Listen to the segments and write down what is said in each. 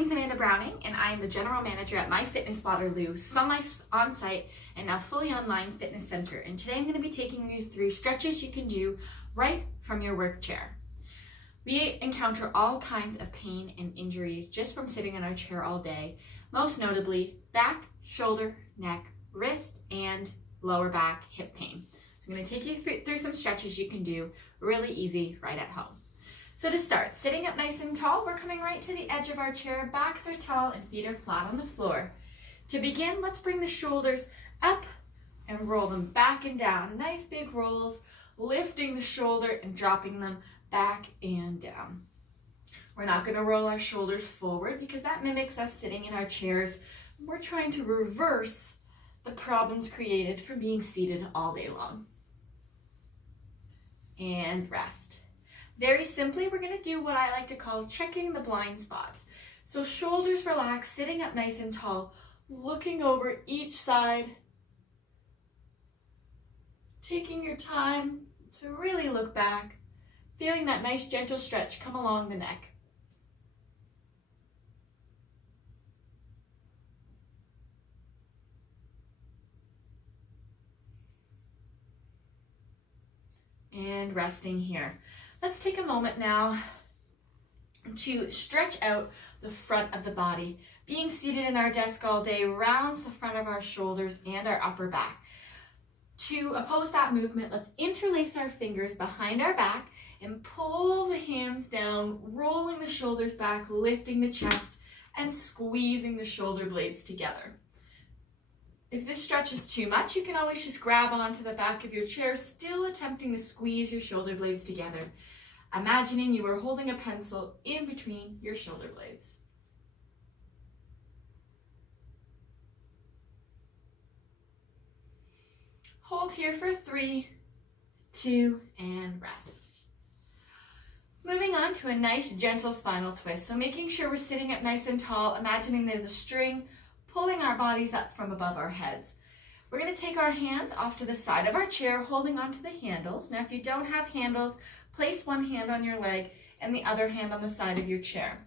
name's Amanda Browning, and I am the General Manager at MyFitness Waterloo, Sun Life on-site and now fully online fitness center. And today I'm going to be taking you through stretches you can do right from your work chair. We encounter all kinds of pain and injuries just from sitting in our chair all day, most notably back, shoulder, neck, wrist, and lower back, hip pain. So I'm going to take you through some stretches you can do really easy right at home. So to start, sitting up nice and tall, we're coming right to the edge of our chair, backs are tall and feet are flat on the floor. To begin, let's bring the shoulders up and roll them back and down. Nice big rolls, lifting the shoulder and dropping them back and down. We're not going to roll our shoulders forward because that mimics us sitting in our chairs. We're trying to reverse the problems created from being seated all day long. And rest. Very simply, we're going to do what I like to call checking the blind spots. So shoulders relaxed, sitting up nice and tall, looking over each side, taking your time to really look back, feeling that nice gentle stretch come along the neck. And resting here. Let's take a moment now to stretch out the front of the body. Being seated in our desk all day rounds the front of our shoulders and our upper back. To oppose that movement, let's interlace our fingers behind our back and pull the hands down, rolling the shoulders back, lifting the chest, and squeezing the shoulder blades together. If this stretch is too much, you can always just grab onto the back of your chair, still attempting to squeeze your shoulder blades together, imagining you are holding a pencil in between your shoulder blades. Hold here for 3, 2, and rest. Moving on to a nice gentle spinal twist. So making sure we're sitting up nice and tall, imagining there's a string pulling our bodies up from above our heads. We're going to take our hands off to the side of our chair, holding onto the handles. Now, if you don't have handles, place one hand on your leg and the other hand on the side of your chair.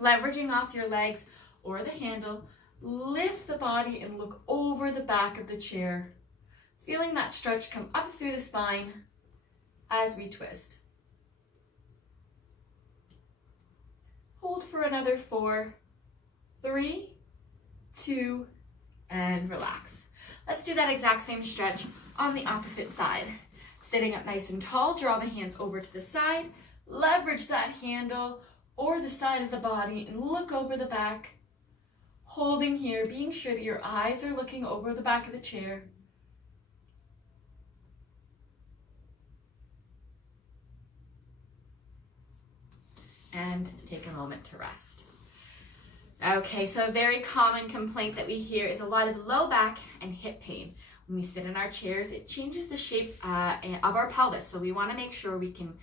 Leveraging off your legs or the handle, lift the body and look over the back of the chair, feeling that stretch come up through the spine as we twist. Hold for another 4, 3, 2, and relax. Let's do that exact same stretch on the opposite side. Sitting up nice and tall, draw the hands over to the side, leverage that handle or the side of the body and look over the back. Holding here, being sure that your eyes are looking over the back of the chair. And take a moment to rest. Okay, so a very common complaint that we hear is a lot of low back and hip pain. When we sit in our chairs, it changes the shape of our pelvis, so we want to make sure we can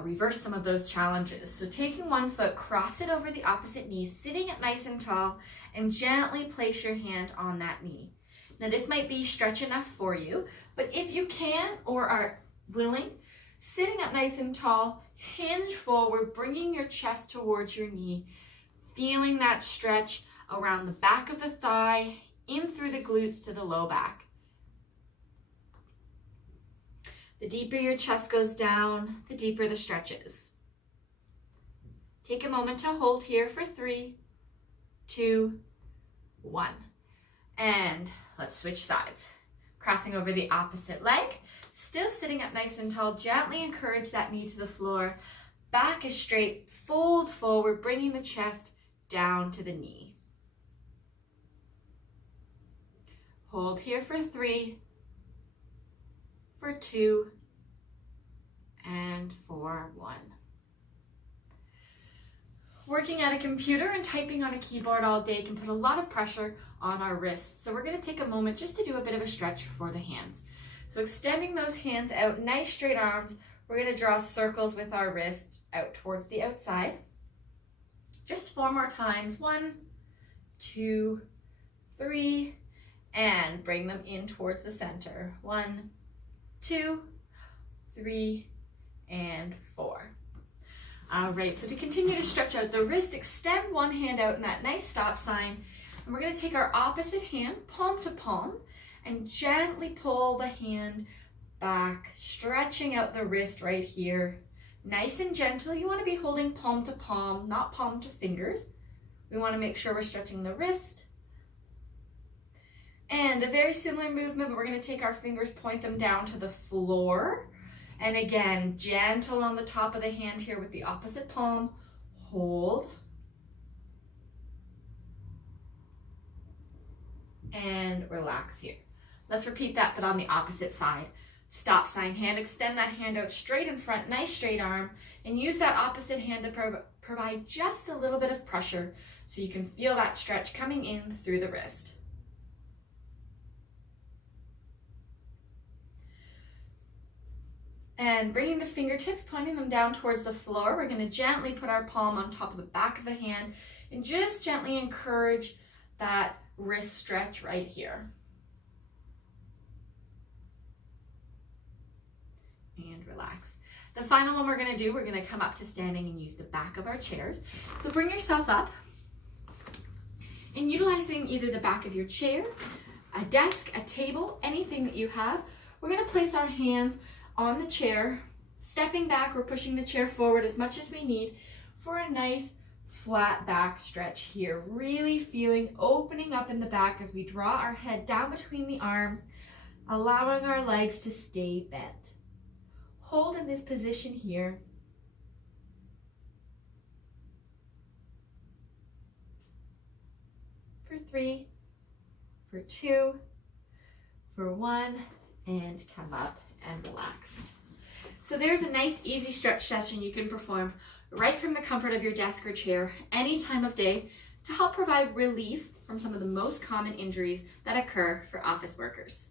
reverse some of those challenges. So taking one foot, cross it over the opposite knee, sitting up nice and tall, and gently place your hand on that knee. Now this might be stretch enough for you, but if you can or are willing, sitting up nice and tall, hinge forward, bringing your chest towards your knee, feeling that stretch around the back of the thigh, in through the glutes to the low back. The deeper your chest goes down, the deeper the stretch is. Take a moment to hold here for 3, 2, 1. And let's switch sides. Crossing over the opposite leg, still sitting up nice and tall, gently encourage that knee to the floor. Back is straight, fold forward, bringing the chest down to the knee. Hold here for 3, for 2, and for 1. Working at a computer and typing on a keyboard all day can put a lot of pressure on our wrists. So we're going to take a moment just to do a bit of a stretch for the hands. So extending those hands out, nice straight arms, we're going to draw circles with our wrists out towards the outside. Just 4 more times. 1, 2, 3, and bring them in towards the center. 1, 2, 3, and 4. All right, so to continue to stretch out the wrist, extend one hand out in that nice stop sign. And we're gonna take our opposite hand, palm to palm, and gently pull the hand back, stretching out the wrist right here. Nice and gentle. You wanna be holding palm to palm, not palm to fingers. We wanna make sure we're stretching the wrist. And a very similar movement, but we're gonna take our fingers, point them down to the floor. And again, gentle on the top of the hand here with the opposite palm. Hold. And relax here. Let's repeat that, but on the opposite side. Stop sign hand, extend that hand out straight in front, nice straight arm, and use that opposite hand to provide just a little bit of pressure so you can feel that stretch coming in through the wrist. And bringing the fingertips, pointing them down towards the floor, we're going to gently put our palm on top of the back of the hand and just gently encourage that wrist stretch right here. And relax. The final one we're going to do, we're going to come up to standing and use the back of our chairs. So bring yourself up and utilizing either the back of your chair, a desk, a table, anything that you have, we're going to place our hands on the chair, stepping back or pushing the chair forward as much as we need for a nice flat back stretch here. Really feeling opening up in the back as we draw our head down between the arms, allowing our legs to stay bent. Hold in this position here. For 3, for 2, for 1, and come up and relax. So there's a nice easy stretch session you can perform right from the comfort of your desk or chair any time of day to help provide relief from some of the most common injuries that occur for office workers.